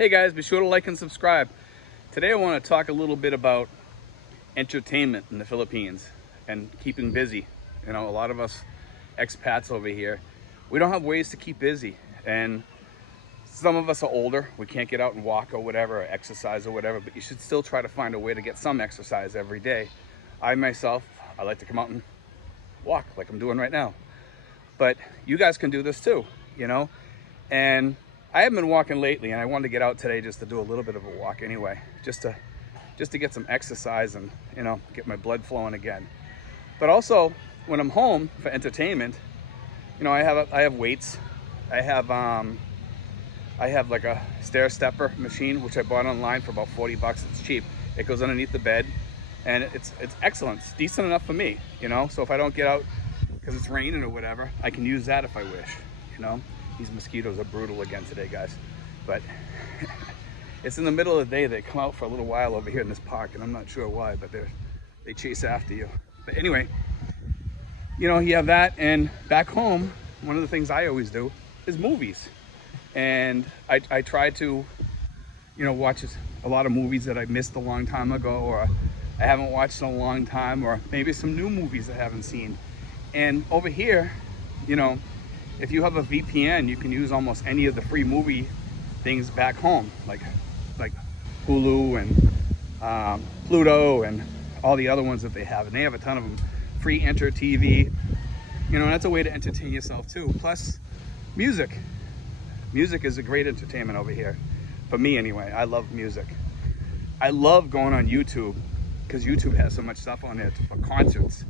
Hey guys, be sure to like and subscribe. Today I want to talk a little bit about entertainment in the Philippines and keeping busy. You know, a lot of us expats over here, we don't have ways to keep busy. And some of us are older, we can't get out and walk or whatever, or exercise or whatever, but you should still try to find a way to get some exercise every day. I myself, I like to come out and walk like I'm doing right now. But you guys can do this too, you know? And I haven't been walking lately, and I wanted to get out today just to do a little bit of a walk anyway, just to get some exercise and, you know, get my blood flowing again. But also, when I'm home for entertainment, you know, I have weights. I have like a stair stepper machine which I bought online for about 40 bucks. It's cheap. It goes underneath the bed, and it's excellent. It's decent enough for me, you know. So if I don't get out because it's raining or whatever, I can use that if I wish, you know. These mosquitoes are brutal again today, guys. But it's in the middle of the day. They come out for a little while over here in this park, and I'm not sure why, but they chase after you. But anyway, you know, you have that. And back home, one of the things I always do is movies. And I try to, you know, watch a lot of movies that I missed a long time ago, or I haven't watched in a long time, or maybe some new movies I haven't seen. And over here, you know, if you have a VPN, you can use almost any of the free movie things back home, like Hulu and Pluto and all the other ones that they have. And they have a ton of them. Free Enter TV, you know, and that's a way to entertain yourself too. Plus, music. Music is a great entertainment over here. For me anyway, I love music. I love going on YouTube because YouTube has so much stuff on there for concerts.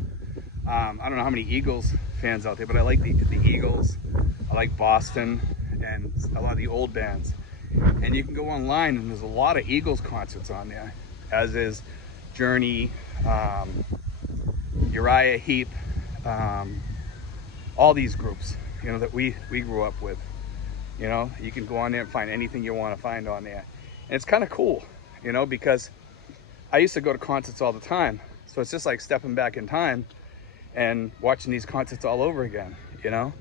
I don't know how many Eagles fans out there, but I like the Eagles. I like Boston and a lot of the old bands. And you can go online, and there's a lot of Eagles concerts on there, as is Journey, Uriah Heep, all these groups, you know, that we grew up with. You know, you can go on there and find anything you want to find on there. And it's kind of cool, you know, because I used to go to concerts all the time. So it's just like stepping back in time and watching these concerts all over again, you know.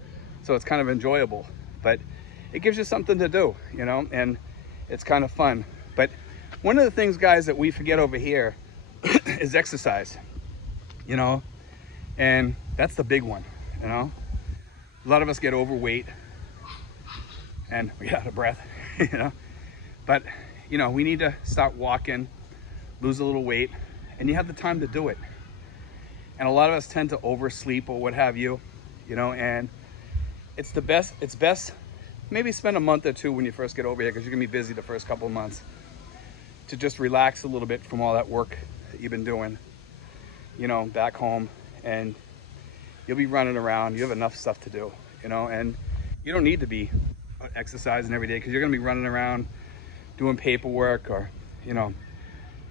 So it's kind of enjoyable, but it gives you something to do, you know, and it's kind of fun. But one of the things, guys, that we forget over here is exercise, you know, and that's the big one, you know. A lot of us get overweight and we get out of breath, you know, but, you know, we need to start walking, lose a little weight, and you have the time to do it. And a lot of us tend to oversleep or what have you, you know, and it's best maybe spend a month or two when you first get over here, because you're gonna be busy the first couple of months, to just relax a little bit from all that work that you've been doing, you know, back home. And you'll be running around, you have enough stuff to do, you know, and you don't need to be exercising every day, because you're gonna be running around doing paperwork, or, you know,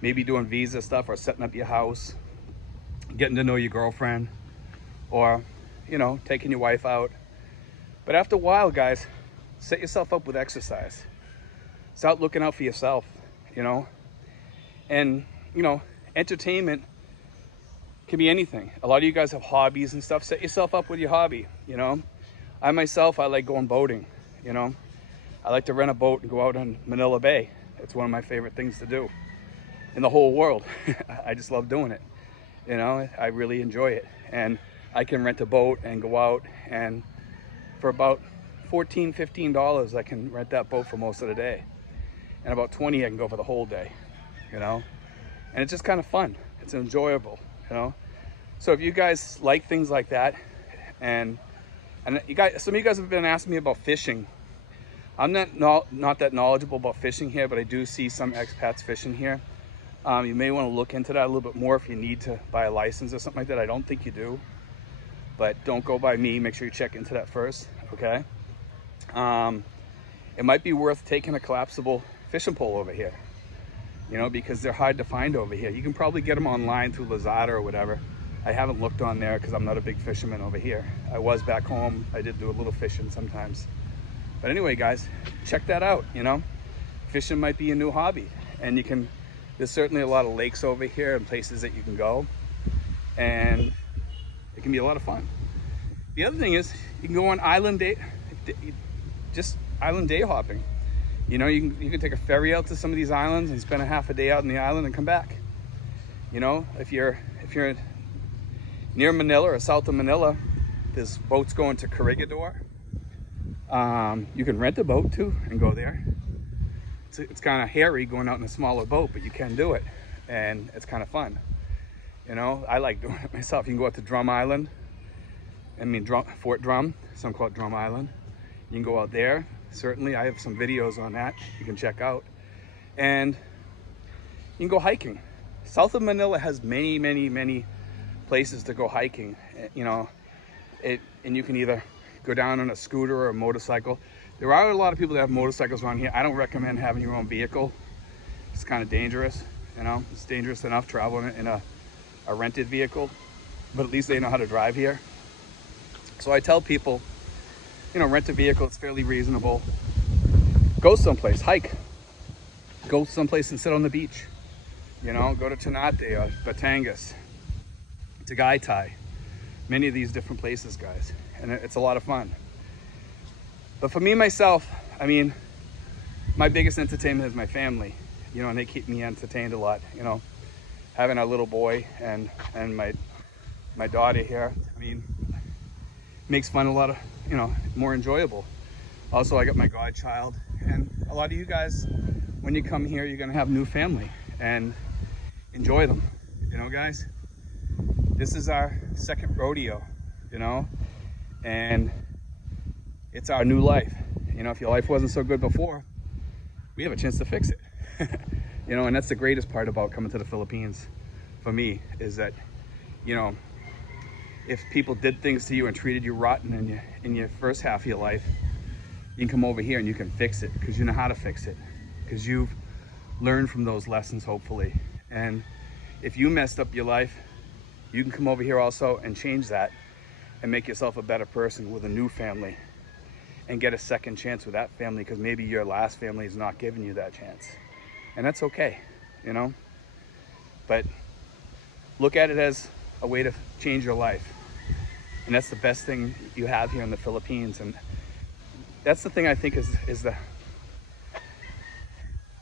maybe doing visa stuff, or setting up your house, getting to know your girlfriend, or, you know, taking your wife out. But after a while, guys, set yourself up with exercise. Start looking out for yourself, you know. And, you know, entertainment can be anything. A lot of you guys have hobbies and stuff. Set yourself up with your hobby, you know. I myself, I like going boating, you know. I like to rent a boat and go out on Manila Bay. It's one of my favorite things to do in the whole world. I just love doing it. You know, I really enjoy it. And I can rent a boat and go out, and for about $14, $15, I can rent that boat for most of the day. And about 20, I can go for the whole day, you know? And it's just kind of fun. It's enjoyable, you know? So if you guys like things like that, and you guys, some of you guys have been asking me about fishing. I'm not that knowledgeable about fishing here, but I do see some expats fishing here. You may want to look into that a little bit more if you need to buy a license or something like that. I don't think you do, but don't go by me. Make sure you check into that first, okay? It might be worth taking a collapsible fishing pole over here, you know, because they're hard to find over here. You can probably get them online through Lazada or whatever. I haven't looked on there because I'm not a big fisherman over here. I was back home. I did do a little fishing sometimes. But anyway, guys, check that out, you know. Fishing might be a new hobby, and you can, there's certainly a lot of lakes over here and places that you can go, and it can be a lot of fun. The other thing is, you can go on island day hopping. You know, you can take a ferry out to some of these islands and spend a half a day out in the island and come back. You know, if you're near Manila or south of Manila, there's boats going to Corregidor. You can rent a boat too and go there. It's kind of hairy going out in a smaller boat, but you can do it, and it's kind of fun. You know, I like doing it myself. You can go out to Drum Island. Fort Drum. Some call it Drum Island. You can go out there. Certainly, I have some videos on that you can check out. And you can go hiking. South of Manila has many places to go hiking. You know, and you can either go down on a scooter or a motorcycle. There are a lot of people that have motorcycles around here. I don't recommend having your own vehicle. It's kind of dangerous, you know. It's dangerous enough traveling in a rented vehicle, but at least they know how to drive here. So I tell people, you know, rent a vehicle, it's fairly reasonable. Go someplace, hike. Go someplace and sit on the beach. You know, go to Ternate or Batangas, Tagaytay. Many of these different places, guys. And it's a lot of fun. But for me, myself, I mean, my biggest entertainment is my family, you know, and they keep me entertained a lot, you know. Having a little boy and my daughter here, I mean, makes fun a lot of, you know, more enjoyable. Also, I got my godchild, and a lot of you guys, when you come here, you're gonna have new family, and enjoy them, you know, guys. This is our second rodeo, you know, and it's our new life. You know, if your life wasn't so good before, we have a chance to fix it. You know, and that's the greatest part about coming to the Philippines for me, is that, you know, if people did things to you and treated you rotten in your first half of your life, you can come over here and you can fix it, because you know how to fix it, because you've learned from those lessons, hopefully. And if you messed up your life, you can come over here also and change that and make yourself a better person with a new family, and get a second chance with that family, because maybe your last family is not giving you that chance. And that's okay, you know? But look at it as a way to change your life. And that's the best thing you have here in the Philippines. And that's the thing I think is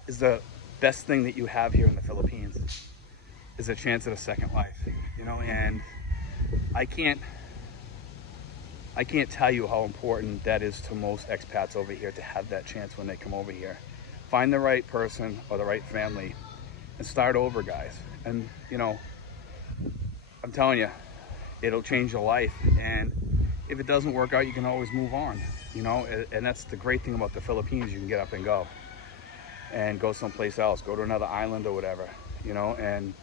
the best thing that you have here in the Philippines, is a chance at a second life, you know? And I can't tell you how important that is to most expats over here, to have that chance when they come over here. Find the right person or the right family and start over, guys. And, you know, I'm telling you, it'll change your life. And if it doesn't work out, you can always move on, you know? And that's the great thing about the Philippines. You can get up and go someplace else, go to another island or whatever, you know? And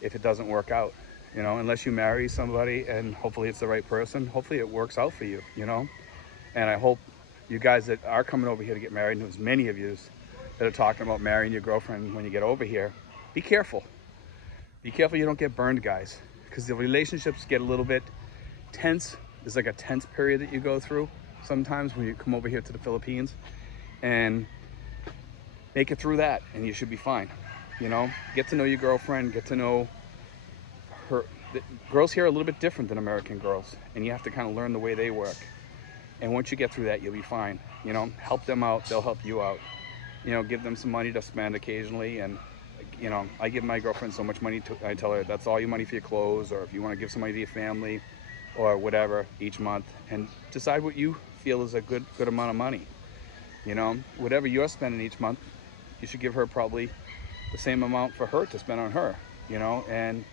if it doesn't work out, you know, unless you marry somebody and hopefully it's the right person, hopefully it works out for you, you know? And I hope you guys that are coming over here to get married, and there's many of you that are talking about marrying your girlfriend when you get over here, be careful. Be careful you don't get burned, guys, because the relationships get a little bit tense. There's like a tense period that you go through sometimes when you come over here to the Philippines, and make it through that and you should be fine. You know, get to know your girlfriend, get to know her. The girls here are a little bit different than American girls, and you have to kind of learn the way they work. And once you get through that, you'll be fine. You know, help them out, they'll help you out. You know, give them some money to spend occasionally. And, you know, I give my girlfriend so much money, I tell her that's all your money for your clothes, or if you want to give some money to your family or whatever each month, and decide what you feel is a good amount of money. You know, whatever you're spending each month, you should give her probably the same amount for her to spend on her, you know, and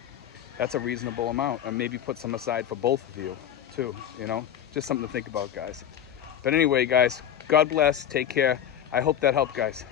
that's a reasonable amount. And maybe put some aside for both of you too, you know, just something to think about, guys. But anyway, guys, God bless, take care. I hope that helped, guys.